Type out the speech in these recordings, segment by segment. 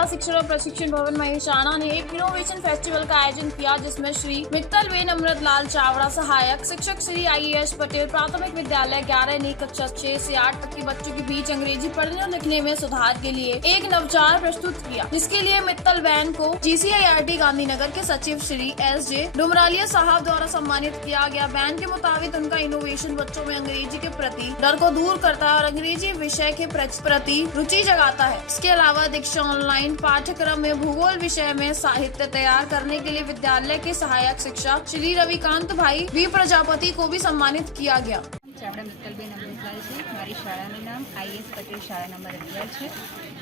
जिला शिक्षण और प्रशिक्षण भवन महिषाणा ने एक इनोवेशन फेस्टिवल का आयोजन किया, जिसमें श्री मित्तलबेन अमृतलाल चावड़ा सहायक शिक्षक, श्री IAS पटेल प्राथमिक विद्यालय 11 कक्षा 6 से 8 तक के बच्चों के बीच अंग्रेजी पढ़ने और लिखने में सुधार के लिए एक नवाचार प्रस्तुत किया, जिसके लिए मित्तलबेन को GCIRT गांधीनगर के सचिव श्री SJ डुमरालिया साहब द्वारा सम्मानित किया गया। बैन के मुताबिक उनका इनोवेशन बच्चों में अंग्रेजी के प्रति डर को दूर करता है और अंग्रेजी विषय के प्रति रुचि जगाता है। इसके अलावा दीक्षा ऑनलाइन पाठ्यक्रम में भूगोल विषय में साहित्य तैयार करने के लिए विद्यालय के सहायक शिक्षक श्री रविकांत भाई V प्रजापति को भी सम्मानित किया गया। चावड़ा मित्तलबेन अमृतलाल है। मारी शाळाનું नाम IAS पटेल शाळा नंबर 11 है।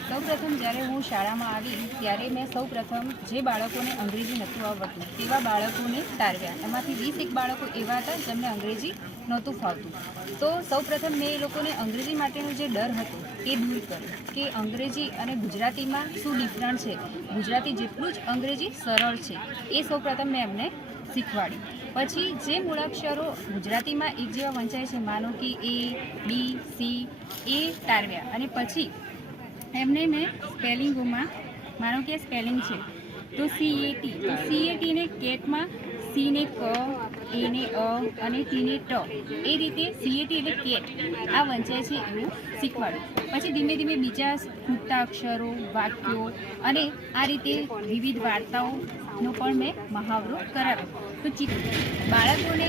સૌપ્રથમ જ્યારે હું શાળામાં આવી ત્યારે મેં સૌપ્રથમ જે બાળકોને અંગ્રેજી નહોતું આવડતું તેવા બાળકોને તારવ્યા। એમાંથી 21 બાળકો એવા હતા જેમને અંગ્રેજી નહોતું ફાવતું। તો સૌપ્રથમ મેં એ લોકોને અંગ્રેજી માટેનો જે ડર હતો એ દૂર કર્યો કે અંગ્રેજી અને ગુજરાતીમાં શું ડિફરન્ટ છે, ગુજરાતી જેટલું જ અંગ્રેજી સરળ છે એ સૌપ્રથમ મેં એમને શીખવાડી। પછી જે મૂળાક્ષરો ગુજરાતીમાં એક જેવા વંચાય છે, માનો કે A, B, C એ તારવ્યા અને પછી એમને મેં સ્પેલિંગોમાં માનો કે સ્પેલિંગ છે તો CAT, તો CAT ને કેટમાં C ને ક, A ને અ અને T ને ટ એ રીતે CAT એટલે કેટ આ વંચાય છે એવું શીખવાડું। પછી ધીમે ધીમે બીજા ખૂટતા અક્ષરો, વાક્યો અને આ રીતે વિવિધ વાર્તાઓનો પણ મેં મહાવરો કરાવ્યો। તો બાળકોને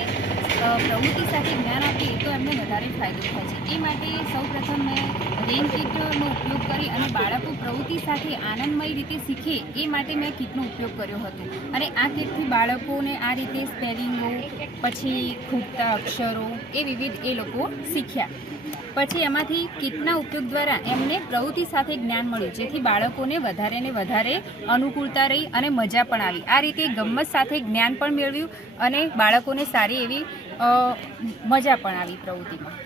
પ્રવૃત્તિ સાથે જ્ઞાન આપીએ તો એમને વધારે ફાયદો થાય છે। એ માટે સૌપ્રથમ મેં રેન કીટનો ઉપયોગ કરી અને બાળકો પ્રવૃત્તિ સાથે આનંદમય રીતે શીખે એ માટે મેં કીટનો ઉપયોગ કર્યો હતો અને આ કીટથી બાળકોને આ રીતે સ્પેલિંગો, પછી ખૂટતા અક્ષરો એ વિવિધ એ લોકો શીખ્યા। પછી એમાંથી કીટના ઉપયોગ દ્વારા એમને પ્રવૃત્તિ સાથે જ્ઞાન મળ્યું, જેથી બાળકોને વધારે ને વધારે અનુકૂળતા રહી અને મજા પણ આવી। આ રીતે ગમ્મત સાથે જ્ઞાન પણ મેળવ્યું અને બાળકોને સારી એવી મજા પણ આવી પ્રવૃત્તિમાં।